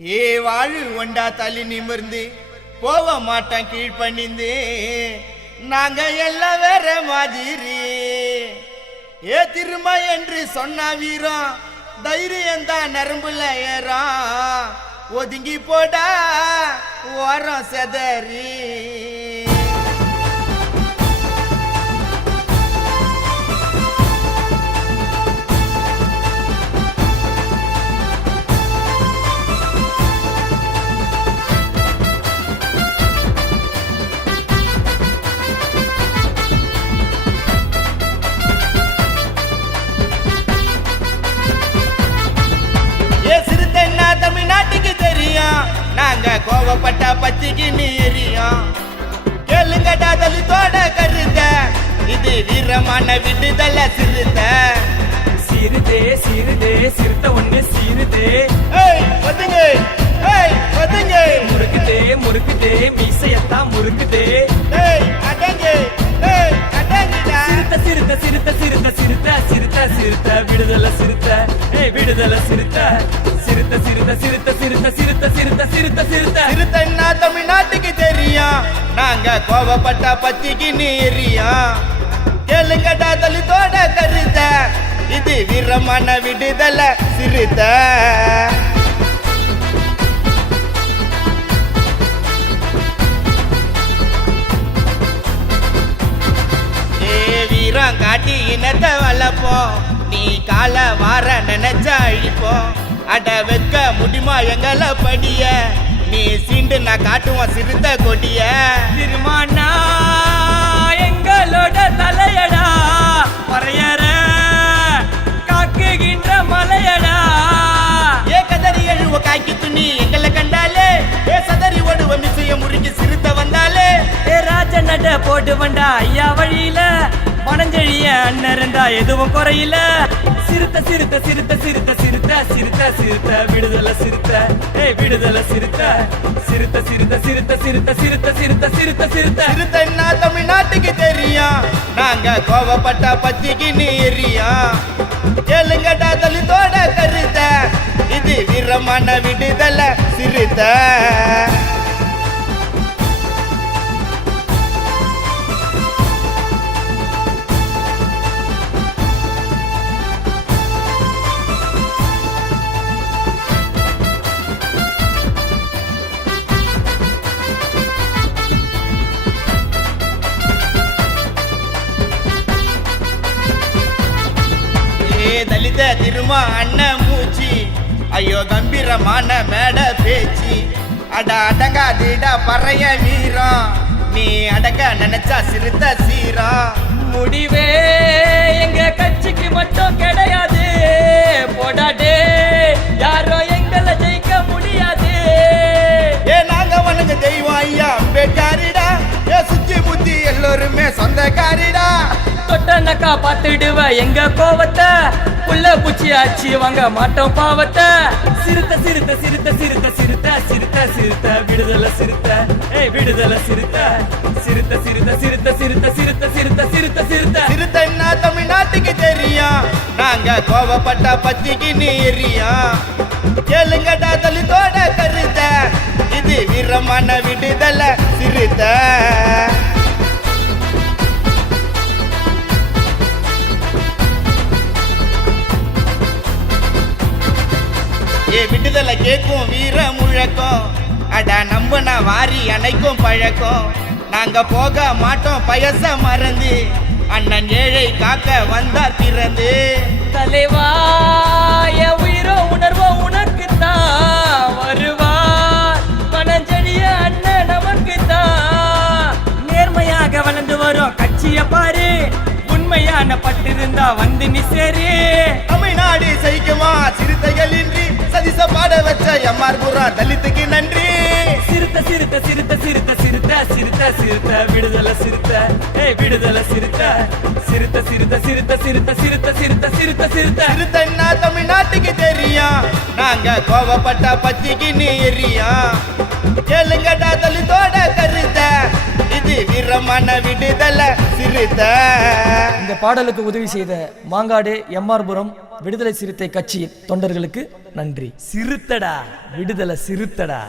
ஏ வாழு ஒண்டா தள்ளி நிமிர்ந்து போக மாட்டோம் கீழ்பணிந்து நாங்க எல்லாம் வேற மாதிரி ஏ திரும்ப என்று சொன்ன வீரம் தைரியம் தான் நரம்புல ஏறான் ஒதுங்கி போடா ஓரம் செதறி தமிழ்நாட்டுக்கு தெரியும் நாங்க கோவப்பட்ட பத்திக்கு நீரியும் கேளுங்கடா தலித்தோட கருத்த இது வீரமான விடுதலை சிறுத்த சிறுதே சிறுதே சிறுத்த ஒண்ணு சிறுதே ஒதுங்க ஒதுங்க முறுக்குதே முறுக்குதே மீசையத்தான் முறுக்குதே அடங்க சிறுத்த சிறுத்த சிறுத்த சிறுத்த சிறுத்த சிறுத்த விடுதலை சிறுத்த விடுதலை சிறுத்த சிறுத்த சிறுத்த சிறுத்த சிறுத்த சிறுத்த சிறுத்த சிறுத்த சிறுத்த சிறுத்தன்னா தமிழ்நாட்டுக்கு தெரியும் நாங்க கோவப்பட்ட பத்திக்கு நீரியும் கேளுங்கடா தலித்தோட கருத்த இது வீரமான விடுதலை சிறுத்த வீரம் காட்டி இனத்தை வளர்ப்போம் நீ கால வார நினைச்ச அழிப்போம் அட வைக்க முடியுமா எங்கள படிய நீ சீண்டு நான் காட்டுவோம் சிறுத்த கொடிய திருமானா எங்களோட தலையடா பறையற காக்குகின்ற மலையடா ஏ கதறி எழுவ காக்கி துணி எங்களை கண்டாலே ஏ சதறி ஓடுவ மிசைய முறுக்கி சிறுத்த வந்தாலே ஏ ராஜ நட போட்டு வண்டா ஐயா வழியில மனஞ்செழிய அண்ணரண்டா எதுவும் குறையில சிறுத்த சிறுத்த சிறுத்த சிறுத்த சிறுத்த சிறுத்த சிறுத்த விடுதலை சிறுத்த விடுதலை சிறுத்த சிறுத்த சிறுத்த சிறுத்த சிறுத்த சிறுத்த சிறுத்த சிறுத்த சிறுத்த சிறுத்தன்னா தமிழ்நாட்டுக்கு தெரியும் நாங்க கோவப்பட்ட பத்திக்கு நீரியும் கேளுங்கடா தலித்தோட கருத்த இது வீரமான விடுதலை சிறுத்த தலித திருமா அண்ணன் மூச்சி ஐயோ கம்பீரமான மேட பேச்சு அட அடங்காதீடா பறைய வீரம் நீ அடக்க நினைச்சா சிறுத்த சீரம் முடிவே எங்க கட்சிக்கு மட்டும் கிடையாது போடாடே யாரோ எங்களை ஜெயிக்க முடியாது ஏ நாங்க வணங்க தெய்வம் ஐயா அம்பேத்காரிடா ஏ சுச்சி புத்தி எல்லோருமே சொந்தக்காரிடா தொட்டனக்கா பாத்துடுவ எங்க கோவத்தை புள்ள பூச்சி ஆச்சு வாங்க மாட்டோம் பாவத்தை சிறுத்த சிறுத்த சிறுத்த சிறுத்த சிறுத்த சிறுத்த சிறுத்த விடுதலை சிறுத்த விடுதலை சிறுத்த சிறுத்த சிறுத்த சிறுத்த சிறுத்த சிறுத்த சிறுத்த சிறுத்த சிறுத்த சிறுத்தன்னா தமிழ்நாட்டுக்கு தெரியும் நாங்க கோவப்பட்ட பத்திக்கு நீரியும் கேளுங்கடா தலித்தோட கருத்த இது வீரமான விடுதலை சிறுத்த ஏ விடுதலை கேட்கும் வீர முழக்கம் அடா நம்பனா வாரி அணைக்கும் பழக்கம் நாங்க போக மாட்டோம் பயச மறந்து அண்ணன் ஏழை காக்க வந்தா பிறந்து தலைவா என் உயிரோ உணர்வோ உனக்கு தான் வருவார் பனஞ்செடிய அண்ணன் நமக்கு தான் நேர்மையாக வளர்ந்து வரும் கட்சிய பாரு உண்மையான பட்டிருந்தா வந்து நீ சேரு தமிழ்நாடு சைக்குமா சிறுத்தைகள் இன்றி சதிச பாட வச்ச எம்ஆர் புறா தலித்துக்கு நன்றி சிறுத்த சிறுத்த சிறுத்த சிறுத்த சிறுத்த சிறுத்த சிறுத்த விடுதலை சிறுத்த விடுதலை சிறுத்த சிறுத்த சிறுத்த சிறுத்த சிறுத்த சிறுத்த சிறுத்த சிறுத்த சிறுத்த சிறுத்தன்னா தமிழ்நாட்டுக்கு தெரியும் நாங்க கோவப்பட்ட பத்திக்கு நீரியும் கேளுங்கடா தலித்தோட கருத்த இது இது வீரமான விடுதலை சிறுத்தை. இந்த பாடலுக்கு உதவி செய்த மாங்காடு எம்ஆர்புரம் விடுதலை சிறுத்தை கட்சியின் தொண்டர்களுக்கு நன்றி. சிறுத்தடா, விடுதலை சிறுத்தடா.